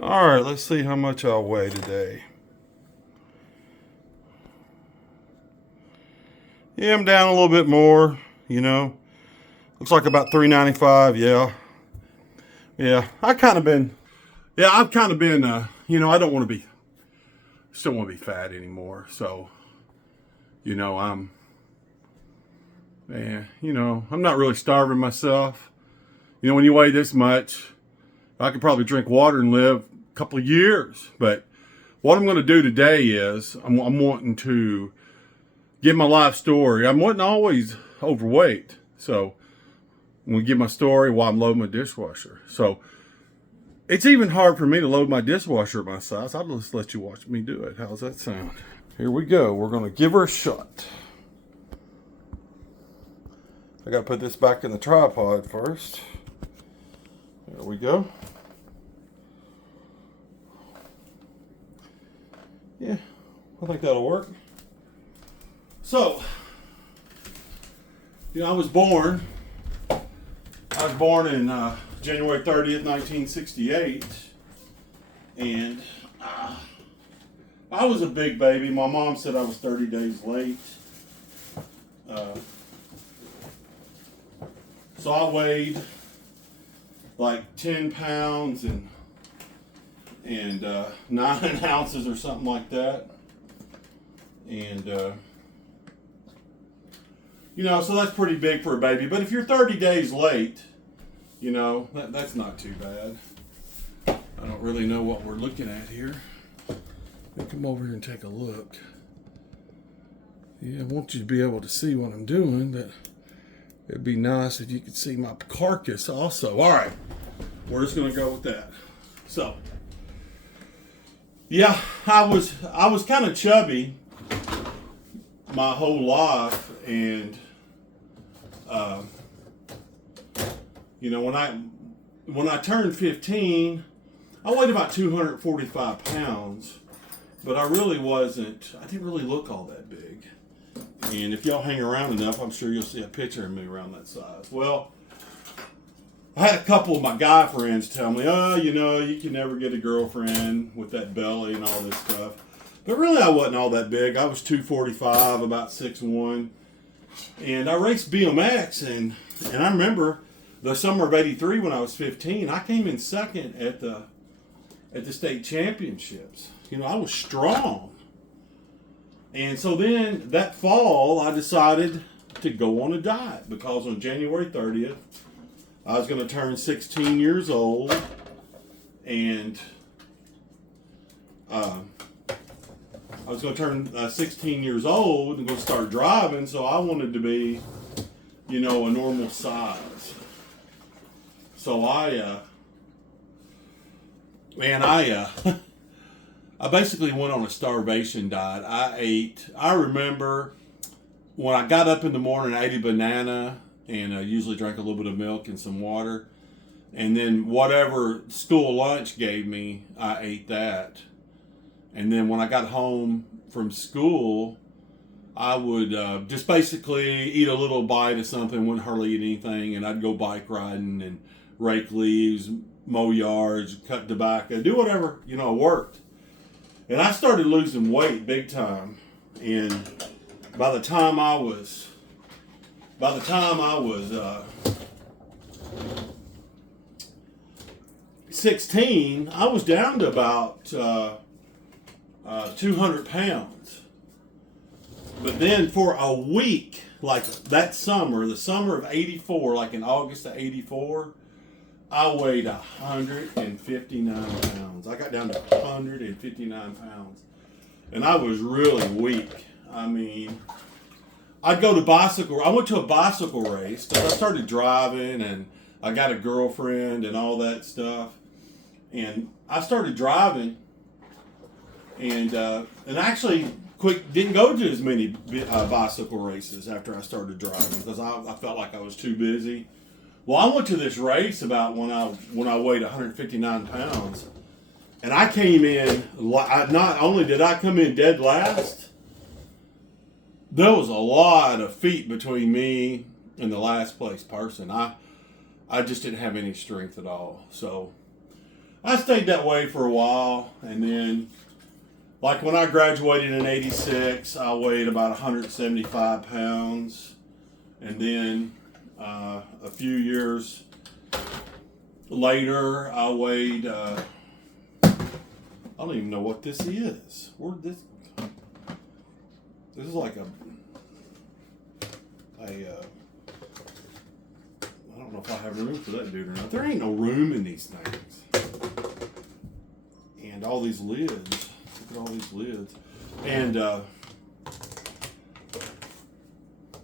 All right, let's see how much I'll weigh today. Yeah, I'm down a little bit more, you know. Looks like about 395, yeah. Yeah, I've kind of been, I don't want to be, still want to be fat anymore. So, you know, I'm, I'm not really starving myself. You know, when you weigh this much, I could probably drink water and live a couple of years. But what I'm going to do today is I'm wanting to give my life story. I wasn't always overweight. So I'm going to give my story while I'm loading my dishwasher. So it's even hard for me to load my dishwasher at my size. I'll just let you watch me do it. How's that sound? Here we go. We're going to give her a shot. I got to put this back in the tripod first. There we go. Yeah, I think that'll work. So, I was born in January 30th, 1968, and I was a big baby. My mom said I was 30 days late. So I weighed like 10 pounds and 9 ounces or something like that. And, so that's pretty big for a baby. But if you're 30 days late, that's not too bad. I don't really know what we're looking at here. Let me come over here and take a look. Yeah, I want you to be able to see what I'm doing, but it'd be nice if you could see my carcass also. All right, we're just going to go with that. So, yeah, I was kind of chubby my whole life, and when I turned 15, I weighed about 245 pounds, but I didn't really look all that big. And if y'all hang around enough, I'm sure you'll see a picture of me around that size. Well, I had a couple of my guy friends tell me, you can never get a girlfriend with that belly and all this stuff. But really, I wasn't all that big. I was 245, about 6'1". And I raced BMX, and I remember the summer of '83 when I was 15, I came in second at the state championships. I was strong. And so then that fall, I decided to go on a diet because on January 30th, I was going to turn 16 years old, and I was going to turn 16 years old and go start driving, so I wanted to be, a normal size. So I basically went on a starvation diet. I remember when I got up in the morning, I ate a banana, and I usually drank a little bit of milk and some water. And then whatever school lunch gave me, I ate that. And then when I got home from school, I would just basically eat a little bite of something, wouldn't hardly eat anything, and I'd go bike riding and rake leaves, mow yards, cut tobacco, do whatever, worked. And I started losing weight big time. And by the time I was 16, I was down to about 200 pounds. But then for a week, like that summer, the summer of '84, like in August of '84, I weighed 159 pounds. I got down to 159 pounds. And I was really weak. I mean, I went to a bicycle race because I started driving and I got a girlfriend and all that stuff. And I started driving and actually didn't go to as many bicycle races after I started driving because I felt like I was too busy. Well, I went to this race about when I weighed 159 pounds, and I came in. Not only did I come in dead last, there was a lot of feet between me and the last place person. I just didn't have any strength at all. So I stayed that way for a while, and then, like when I graduated in '86, I weighed about 175 pounds, and then a few years later, I weighed. I don't even know what this is. Where did this? This is like a. I don't know if I have room for that dude or not. There ain't no room in these things. And all these lids. Look at all these lids. And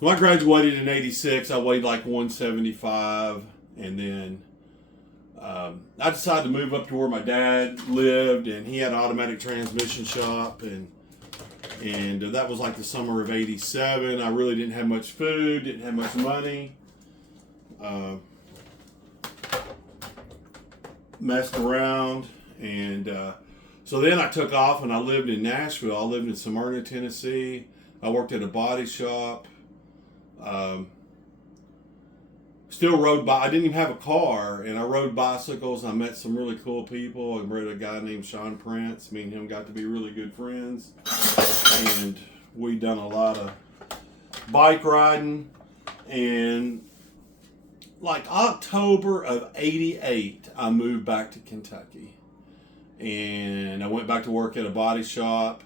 when I graduated in '86, I weighed like 175. And then I decided to move up to where my dad lived. And he had an automatic transmission shop. And that was like the summer of '87. I really didn't have much food, didn't have much money. Messed around, and so then I took off and I lived in Nashville. I lived in Smyrna, Tennessee. I worked at a body shop. Still rode by. I didn't even have a car, and I rode bicycles. I met some really cool people. I met a guy named Sean Prince. Me and him got to be really good friends, and we done a lot of bike riding. And like October of '88, I moved back to Kentucky, and I went back to work at a body shop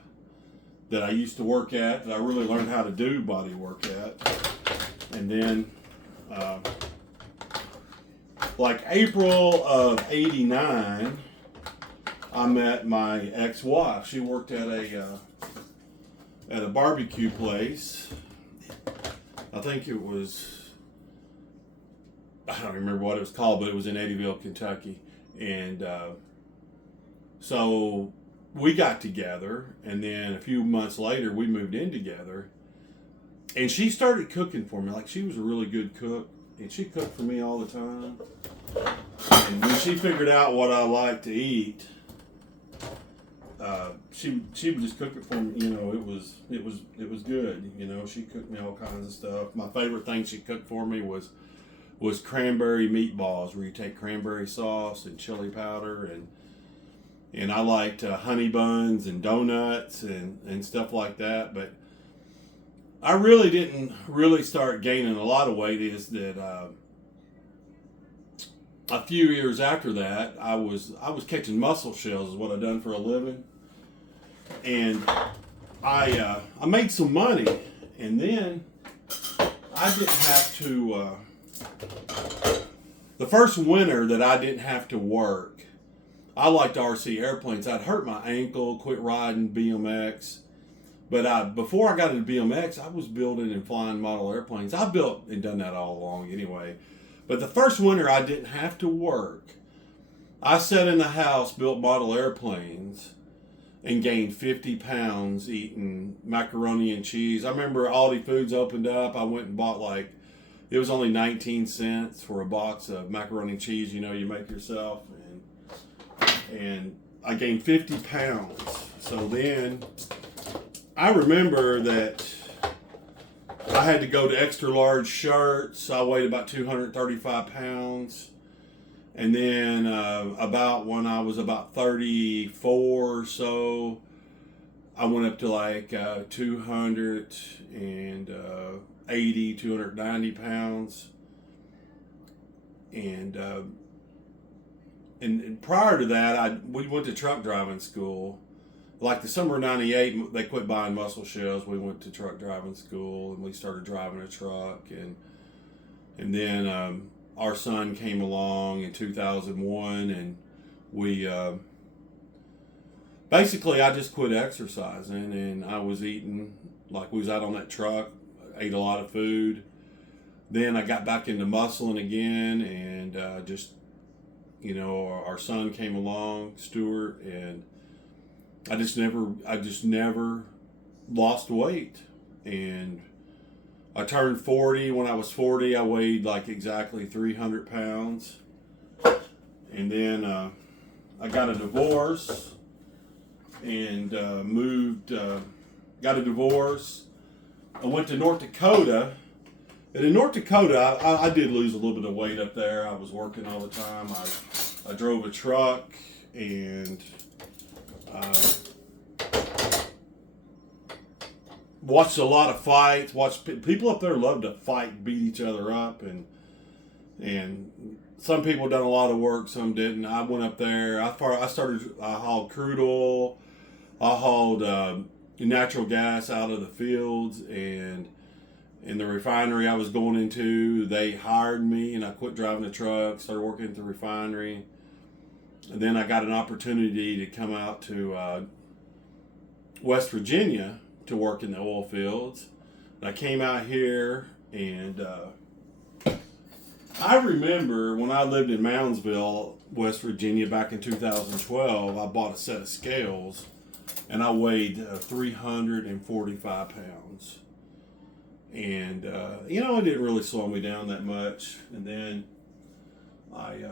that I used to work at, that I really learned how to do body work at. And then like April of '89, I met my ex-wife. She worked at a barbecue place. I think it was, I don't remember what it was called, but it was in Eddyville, Kentucky. And so we got together, and then a few months later, we moved in together. And she started cooking for me. Like, she was a really good cook, and she cooked for me all the time. And when she figured out what I liked to eat, she would just cook it for me. You know, it was good. You know, she cooked me all kinds of stuff. My favorite thing she cooked for me was cranberry meatballs, where you take cranberry sauce and chili powder, and I liked honey buns and donuts and stuff like that. But I really didn't start gaining a lot of weight. Is that a few years after that, I was catching mussel shells, is what I done for a living, and I made some money, and then I didn't have to. The first winter that I didn't have to work, I liked RC airplanes. I'd hurt my ankle, quit riding BMX. But before I got into BMX, I was building and flying model airplanes. I built and done that all along anyway. But the first winter I didn't have to work, I sat in the house, built model airplanes, and gained 50 pounds eating macaroni and cheese. I remember Aldi Foods opened up. I went and bought it was only 19 cents for a box of macaroni and cheese, you know, you make yourself. And I gained 50 pounds. So then I remember that I had to go to extra large shirts. I weighed about 235 pounds. And then about when I was about 34 or so, I went up to 280, 290 pounds. And prior to that, we went to truck driving school. Like the summer of '98, they quit buying mussel shells. We went to truck driving school, and we started driving a truck. And then our son came along in 2001, and we basically, I just quit exercising, and I was eating, like we was out on that truck, ate a lot of food. Then I got back into muscling again, and just, you know, our son came along, Stuart, and I just never lost weight. And I turned 40. When I was 40, I weighed like exactly 300 pounds. And then I got a divorce and got a divorce. I went to North Dakota. And in North Dakota, I did lose a little bit of weight up there. I was working all the time. I drove a truck, and watched a lot of fights. People up there love to fight and beat each other up, and some people done a lot of work, some didn't. I went up there. I hauled crude oil. I hauled natural gas out of the fields, and in the refinery I was going into, they hired me, and I quit driving the truck, started working at the refinery, and then I got an opportunity to come out to West Virginia to work in the oil fields. And I came out here, and I remember when I lived in Moundsville, West Virginia, back in 2012, I bought a set of scales, and I weighed 345 pounds. And, it didn't really slow me down that much. And then I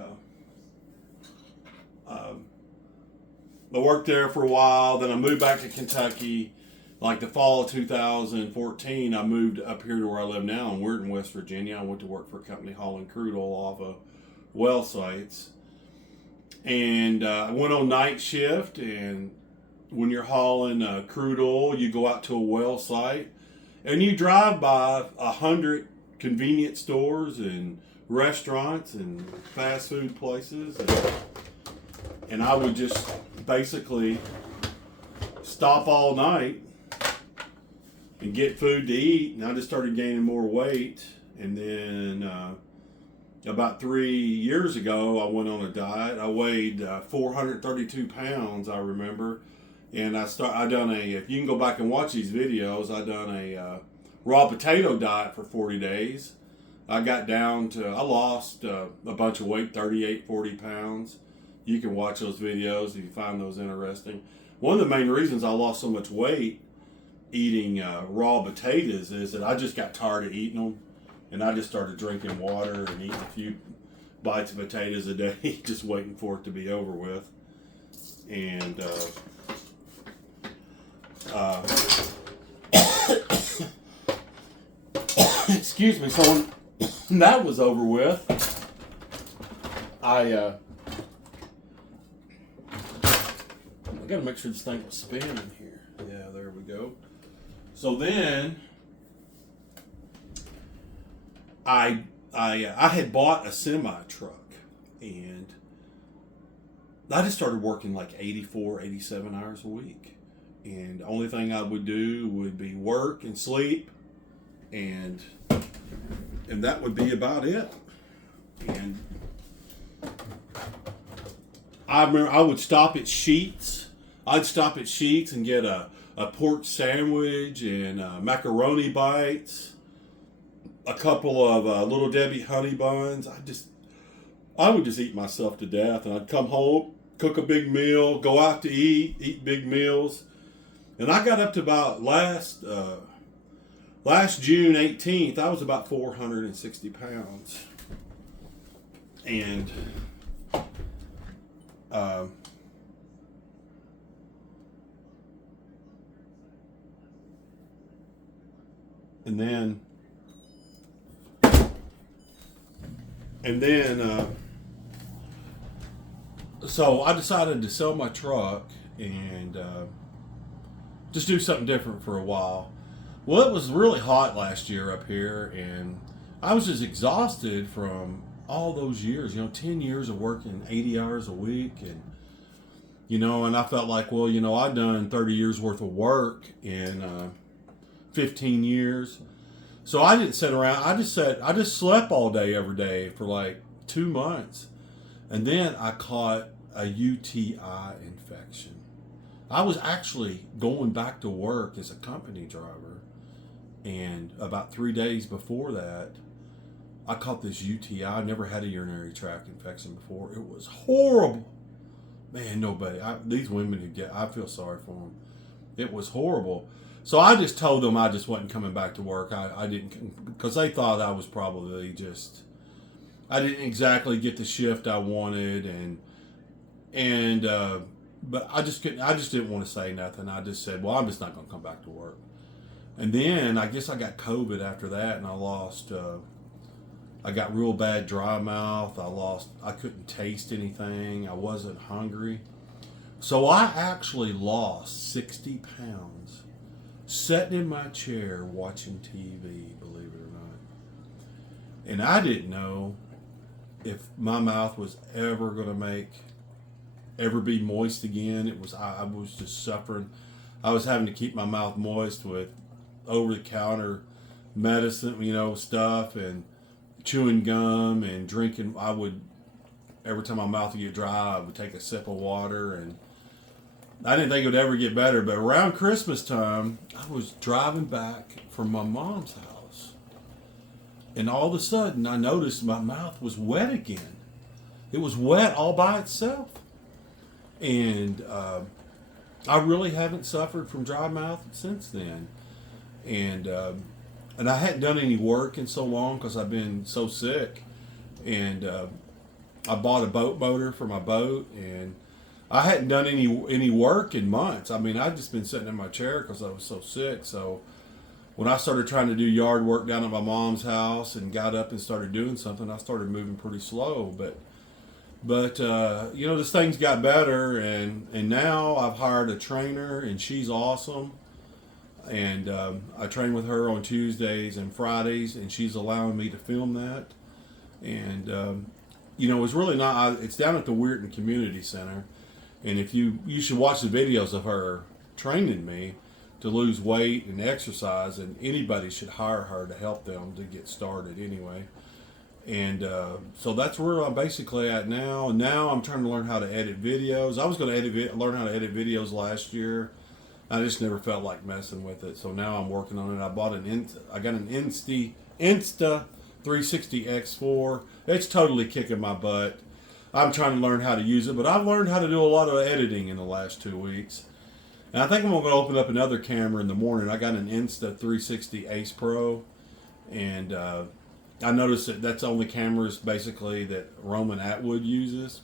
worked there for a while. Then I moved back to Kentucky. Like the fall of 2014, I moved up here to where I live now in Weirton, West Virginia. I went to work for a company hauling crude oil off of well sites. And I went on night shift, and when you're hauling crude oil, you go out to a well site, and you drive by 100 convenience stores and restaurants and fast food places. And I would just basically stop all night and get food to eat, and I just started gaining more weight. And then about 3 years ago, I went on a diet. I weighed 432 pounds, I remember, and if you can go back and watch these videos, I done a raw potato diet for 40 days. I lost a bunch of weight, 38, 40 pounds. You can watch those videos if you find those interesting. One of the main reasons I lost so much weight eating raw potatoes is that I just got tired of eating them, and I just started drinking water and eating a few bites of potatoes a day, just waiting for it to be over with. And excuse me. So when that was over with, I got to make sure this thing was spinning here. Yeah, there we go. So then I had bought a semi truck, and I just started working like 84, 87 hours a week. And the only thing I would do would be work and sleep, and that would be about it. And I remember I would stop at Sheetz. I'd stop at Sheetz and get a pork sandwich and macaroni bites, a couple of Little Debbie honey buns. I would just eat myself to death, and I'd come home, cook a big meal, go out to eat big meals. And I got up to about last June 18th, I was about 460 pounds. And so I decided to sell my truck and just do something different for a while. Well, it was really hot last year up here, and I was just exhausted from all those years, 10 years of working 80 hours a week. And I felt like, well, I'd done 30 years worth of work in 15 years. So I didn't sit around. I just slept all day, every day for like 2 months. And then I caught a UTI infection. I was actually going back to work as a company driver. And about 3 days before that, I caught this UTI. I never had a urinary tract infection before. It was horrible. Man, these women I feel sorry for them. It was horrible. So I just told them I just wasn't coming back to work. I didn't, because they thought I was probably I didn't exactly get the shift I wanted, but I just didn't want to say nothing. I just said, well, I'm just not going to come back to work. And then I guess I got COVID after that, and I lost I got real bad dry mouth. I couldn't taste anything. I wasn't hungry. So I actually lost 60 pounds sitting in my chair watching TV, believe it or not. And I didn't know if my mouth was ever going to ever be moist again. I was just suffering. I was having to keep my mouth moist with over-the-counter medicine, stuff, and chewing gum and drinking. Every time my mouth would get dry, I would take a sip of water, and I didn't think it would ever get better. But around Christmas time, I was driving back from my mom's house, and all of a sudden, I noticed my mouth was wet again. It was wet all by itself. And I really haven't suffered from dry mouth since then. And I hadn't done any work in so long because I've been so sick. And I bought a boat motor for my boat, and I hadn't done any work in months. I mean, I'd just been sitting in my chair because I was so sick. So when I started trying to do yard work down at my mom's house and got up and started doing something, I started moving pretty slow. But this thing's got better, and now I've hired a trainer, and she's awesome. And I train with her on Tuesdays and Fridays, and she's allowing me to film that. And it's really not. It's down at the Weirton Community Center, and if you should watch the videos of her training me to lose weight and exercise, and anybody should hire her to help them to get started anyway. And so that's where I'm basically at now. And now I'm trying to learn how to edit videos. I was going to learn how to edit videos last year. I just never felt like messing with it. So now I'm working on it. I got an Insta 360 X4. It's totally kicking my butt. I'm trying to learn how to use it, but I've learned how to do a lot of editing in the last 2 weeks. And I think I'm going to open up another camera in the morning. I got an Insta 360 Ace Pro, and I noticed that that's the only cameras basically that Roman Atwood uses,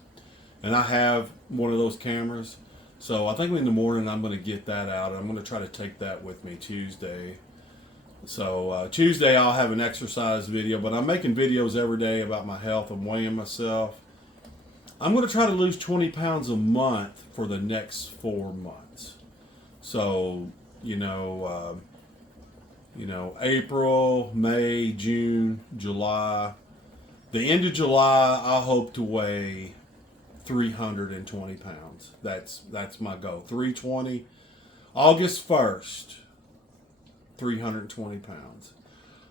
and I have one of those cameras. So I think in the morning I'm going to get that out. I'm going to try to take that with me Tuesday. So Tuesday I'll have an exercise video, but I'm making videos every day about my health. I'm weighing myself. I'm going to try to lose 20 pounds a month for the next 4 months. So, April, May, June, July. The end of July, I hope to weigh 320 pounds. That's my goal. 320. August 1st, 320 pounds.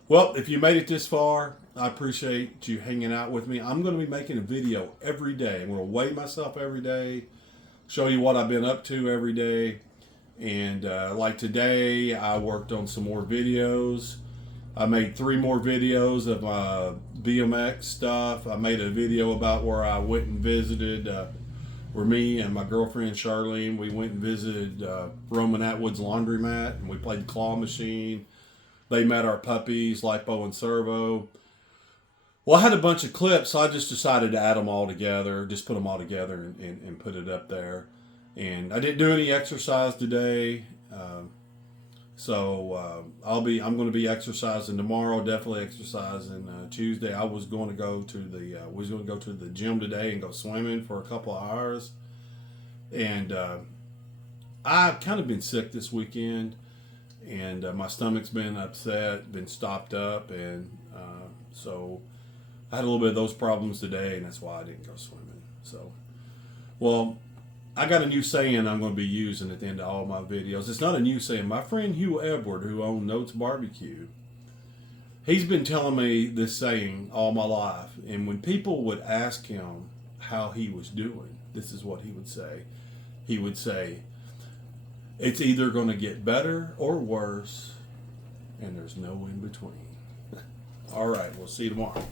Well, if you made it this far, I appreciate you hanging out with me. I'm going to be making a video every day. I'm going to weigh myself every day, show you what I've been up to every day. And like today, I worked on some more videos. I made 3 more videos of my BMX stuff. I made a video about where I went and visited, where me and my girlfriend Charlene, we went and visited Roman Atwood's laundromat, and we played the claw machine. They met our puppies, Lipo and Servo. Well, I had a bunch of clips, so I just decided to add them all together, just put them all together and put it up there. And I didn't do any exercise today, so I'm going to be exercising tomorrow. Definitely exercising Tuesday. I was going to go to the gym today and go swimming for a couple of hours. And I've kind of been sick this weekend, and my stomach's been upset, been stopped up, and so I had a little bit of those problems today, and that's why I didn't go swimming. So, well, I got a new saying I'm going to be using at the end of all my videos. It's not a new saying. My friend Hugh Edward, who owned Notes Barbecue, he's been telling me this saying all my life. And when people would ask him how he was doing, this is what he would say. He would say, it's either going to get better or worse, and there's no in between. All right, we'll see you tomorrow.